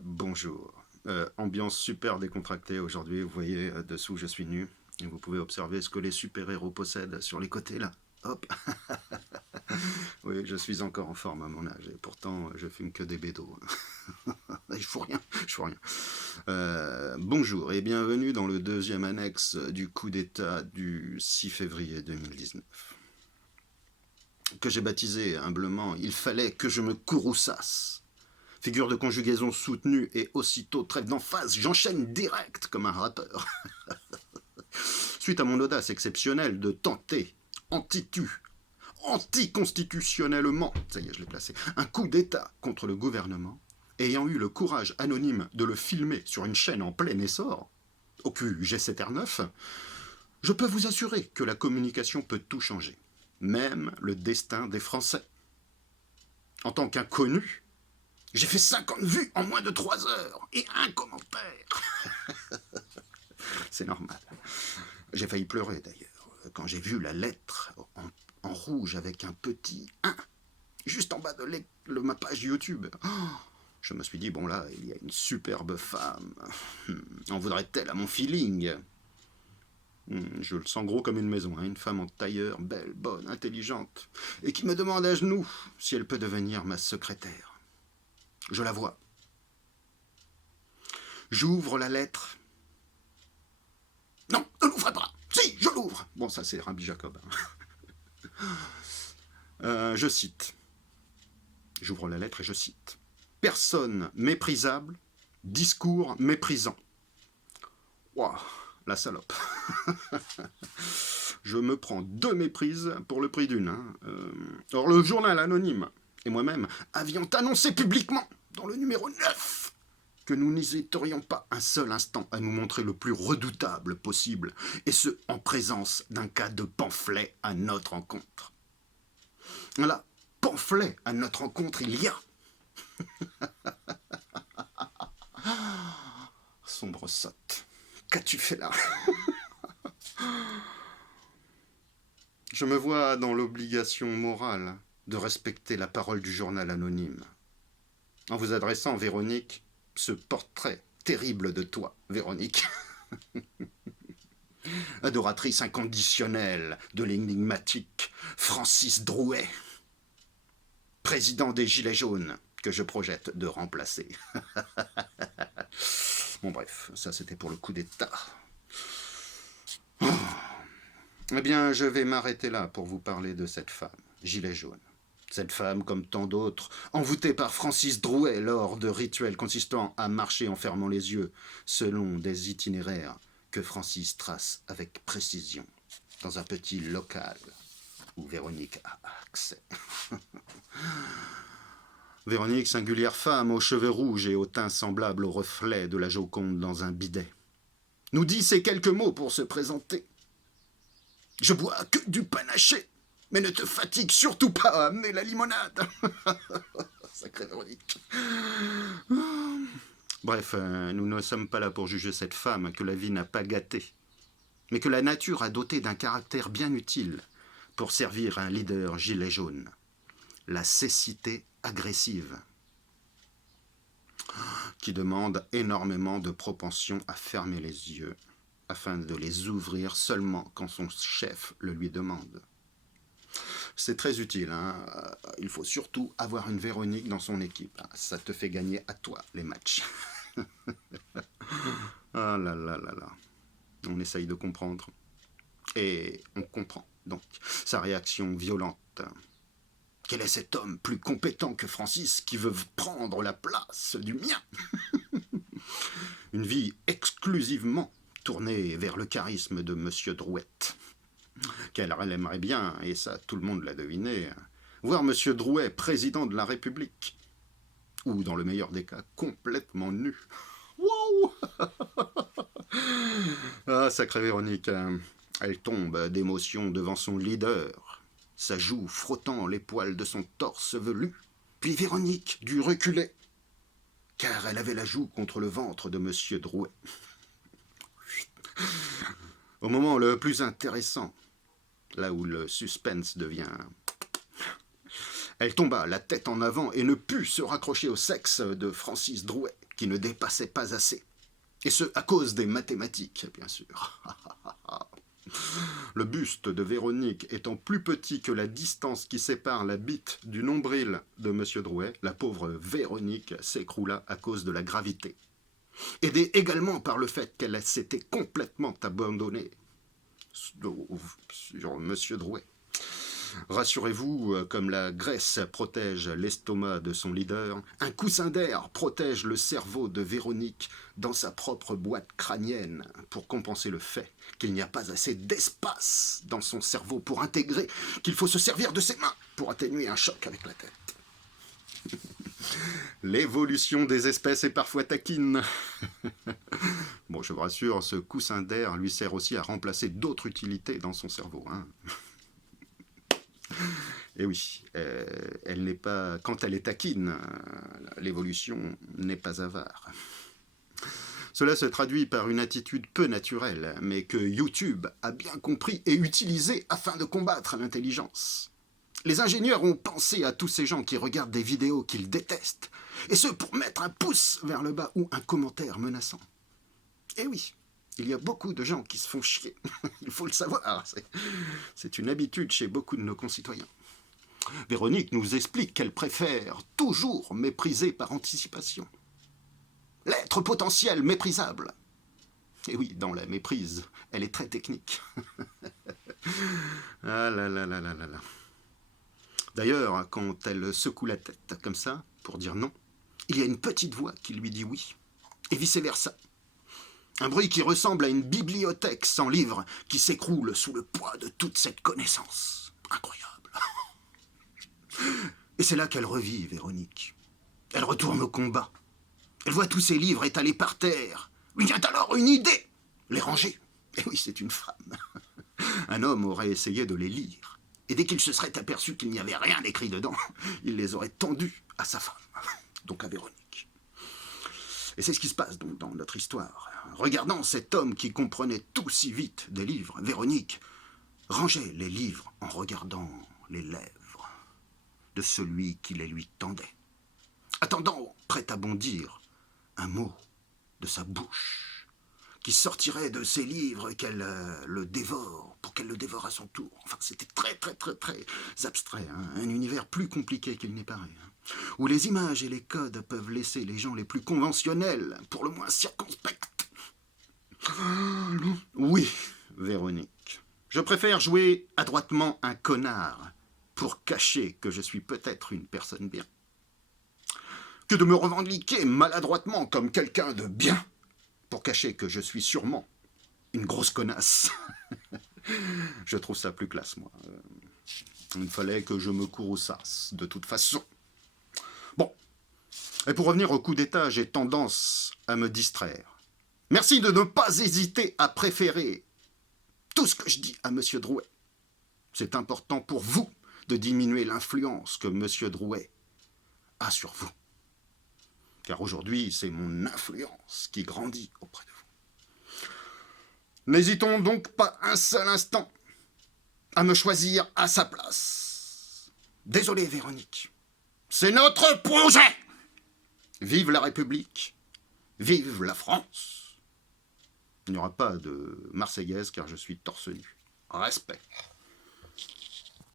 Bonjour. Ambiance super décontractée aujourd'hui. Vous voyez, dessous, je suis nu. Et vous pouvez observer ce que les super-héros possèdent sur les côtés, là. Hop. Oui, je suis encore en forme à mon âge. Et pourtant, je fume que des bédos. Je fous rien. Je fous rien. Bonjour et bienvenue dans le deuxième annexe du coup d'État du 6 février 2019. Que j'ai baptisé humblement « Il fallait que je me courrouçasse ». Figure de conjugaison soutenue et aussitôt trêve d'emphase, j'enchaîne direct comme un rappeur. Suite à mon audace exceptionnelle de tenter, anticonstitutionnellement, ça y est, je l'ai placé, un coup d'État contre le gouvernement, ayant eu le courage anonyme de le filmer sur une chaîne en plein essor, au QG7R9, je peux vous assurer que la communication peut tout changer, même le destin des Français. En tant qu'inconnu, j'ai fait 50 vues en moins de 3 heures et un commentaire. C'est normal. J'ai failli pleurer d'ailleurs quand j'ai vu la lettre en rouge avec un petit 1 juste en bas de ma page YouTube. Oh, je me suis dit, bon là, il y a une superbe femme. En voudrait-elle à mon feeling? Je le sens gros comme une maison, hein, une femme en tailleur, belle, bonne, intelligente, et qui me demande à genoux si elle peut devenir ma secrétaire. Je la vois. J'ouvre la lettre. Non, ne l'ouvrez pas. Si, je l'ouvre. Bon, ça c'est Rabbi Jacob. Je cite. J'ouvre la lettre et je cite. Personne méprisable, discours méprisant. Waouh, la salope. Je me prends 2 méprises pour le prix d'une. Hein. Or, le journal anonyme et moi-même avions annoncé publiquement, dans le numéro 9, que nous n'hésiterions pas un seul instant à nous montrer le plus redoutable possible, et ce, en présence d'un cas de pamphlet à notre encontre. Là, pamphlet à notre encontre, il y a. Sombre sotte, qu'as-tu fait là? Je me vois dans l'obligation morale de respecter la parole du journal anonyme. En vous adressant, Véronique, ce portrait terrible de toi, Véronique. Adoratrice inconditionnelle de l'énigmatique Francis Drouet, président des Gilets jaunes, que je projette de remplacer. Bon bref, ça c'était pour le coup d'État. Oh. Eh bien, je vais m'arrêter là pour vous parler de cette femme, Gilet jaune. Cette femme, comme tant d'autres, envoûtée par Francis Drouet lors de rituels consistant à marcher en fermant les yeux, selon des itinéraires que Francis trace avec précision, dans un petit local où Véronique a accès. Véronique, singulière femme aux cheveux rouges et au teint semblable au reflet de la Joconde dans un bidet, nous dit ces quelques mots pour se présenter. Je bois que du panaché, mais ne te fatigue surtout pas à amener la limonade. Sacrée Véronique. Bref, nous ne sommes pas là pour juger cette femme que la vie n'a pas gâtée, mais que la nature a dotée d'un caractère bien utile pour servir un leader gilet jaune. La cécité agressive, qui demande énormément de propension à fermer les yeux, afin de les ouvrir seulement quand son chef le lui demande. C'est très utile, hein. Il faut surtout avoir une Véronique dans son équipe. Ça te fait gagner à toi les matchs. Ah là là là là. On essaye de comprendre. Et on comprend donc sa réaction violente. Quel est cet homme plus compétent que Francis qui veut prendre la place du mien? Une vie exclusivement tournée vers le charisme de Monsieur Drouet. Qu'elle aimerait bien, et ça tout le monde l'a deviné, voir Monsieur Drouet président de la République. Ou dans le meilleur des cas, complètement nu. Wow. Ah, sacrée Véronique, elle tombe d'émotion devant son leader, sa joue frottant les poils de son torse velu. Puis Véronique dut reculer, car elle avait la joue contre le ventre de Monsieur Drouet. Au moment le plus intéressant, là où le suspense devient... Elle tomba la tête en avant et ne put se raccrocher au sexe de Francis Drouet, qui ne dépassait pas assez. Et ce, à cause des mathématiques, bien sûr. Le buste de Véronique étant plus petit que la distance qui sépare la bite du nombril de M. Drouet, la pauvre Véronique s'écroula à cause de la gravité. Aidée également par le fait qu'elle s'était complètement abandonnée sur M. Drouet. Rassurez-vous, comme la graisse protège l'estomac de son leader, un coussin d'air protège le cerveau de Véronique dans sa propre boîte crânienne pour compenser le fait qu'il n'y a pas assez d'espace dans son cerveau pour intégrer qu'il faut se servir de ses mains pour atténuer un choc avec la tête. L'évolution des espèces est parfois taquine. Bon, je vous rassure, ce coussin d'air lui sert aussi à remplacer d'autres utilités dans son cerveau, hein. Et oui, elle n'est pas, quand elle est taquine, l'évolution n'est pas avare. Cela se traduit par une attitude peu naturelle, mais que YouTube a bien compris et utilisée afin de combattre l'intelligence. Les ingénieurs ont pensé à tous ces gens qui regardent des vidéos qu'ils détestent, et ce pour mettre un pouce vers le bas ou un commentaire menaçant. Et oui, il y a beaucoup de gens qui se font chier, il faut le savoir, c'est une habitude chez beaucoup de nos concitoyens. Véronique nous explique qu'elle préfère toujours mépriser par anticipation. L'être potentiel méprisable. Et oui, dans la méprise, elle est très technique. Ah là là là là là là. D'ailleurs, quand elle secoue la tête comme ça, pour dire non, il y a une petite voix qui lui dit oui, et vice-versa. Un bruit qui ressemble à une bibliothèque sans livres qui s'écroule sous le poids de toute cette connaissance. Incroyable. Et c'est là qu'elle revit, Véronique. Elle retourne au combat. Elle voit tous ses livres étalés par terre. Lui vient alors une idée. Les ranger. Et oui, c'est une femme. Un homme aurait essayé de les lire. Et dès qu'il se serait aperçu qu'il n'y avait rien écrit dedans, il les aurait tendus à sa femme, donc à Véronique. Et c'est ce qui se passe donc dans notre histoire. Regardant cet homme qui comprenait tout si vite des livres, Véronique rangeait les livres en regardant les lèvres de celui qui les lui tendait, attendant, prêt à bondir, un mot de sa bouche qui sortirait de ses livres et qu'elle le dévore, pour qu'elle le dévore à son tour. Enfin, c'était très, très, très, très abstrait, hein, un univers plus compliqué qu'il n'est pareil, hein, où les images et les codes peuvent laisser les gens les plus conventionnels, pour le moins circonspects. Oui, Véronique, je préfère jouer adroitement un connard pour cacher que je suis peut-être une personne bien, que de me revendiquer maladroitement comme quelqu'un de bien, pour cacher que je suis sûrement une grosse connasse. Je trouve ça plus classe, moi. Il fallait que je me courrouçasse, de toute façon. Bon. Et pour revenir au coup d'État, j'ai tendance à me distraire. Merci de ne pas hésiter à préférer tout ce que je dis à M. Drouet. C'est important pour vous de diminuer l'influence que M. Drouet a sur vous. Car aujourd'hui, c'est mon influence qui grandit auprès de vous. N'hésitons donc pas un seul instant à me choisir à sa place. Désolé, Véronique. C'est notre projet. Vive la République. Vive la France. Il n'y aura pas de Marseillaise car je suis torse nu. Respect.